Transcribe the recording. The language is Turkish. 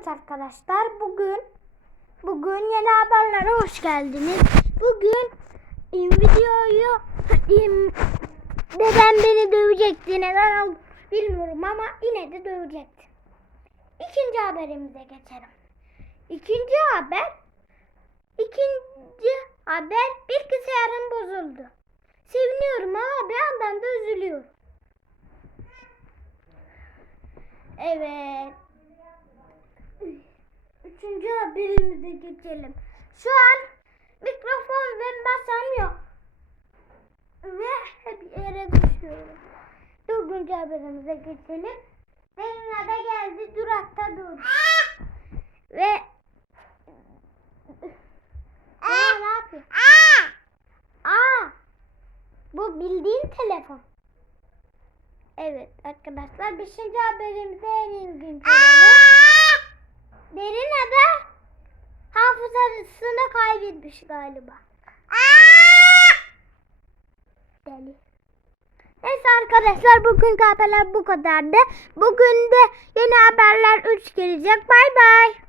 Evet arkadaşlar bugün bugün yeni haberlere hoş geldiniz. Bugün im, videoyu im, dedem beni dövecekti. Neden bilmiyorum ama yine de dövecekti. İkinci haberimize geçelim. İkinci haber ikinci haber bilgisayarım bozuldu. Seviniyorum ama bir yandan da üzülüyorum. Evet. Üçüncü haberimize geçelim. Şu an mikrofon ve masam yok. Ve hep yere düşüyorum. Dördüncü haberimize geçelim. Benimle de geldi durakta durdu. Ve Aa, ne yapıyor? Aa! Bu bildiğin telefon. Evet arkadaşlar beşinci haberimize en ilginç olanı. Hafızasını kaybetmiş galiba. Deli. Neyse arkadaşlar bugünkü haberler bu kadardı. Bugün de yeni haberler 3 gelecek. Bay bay.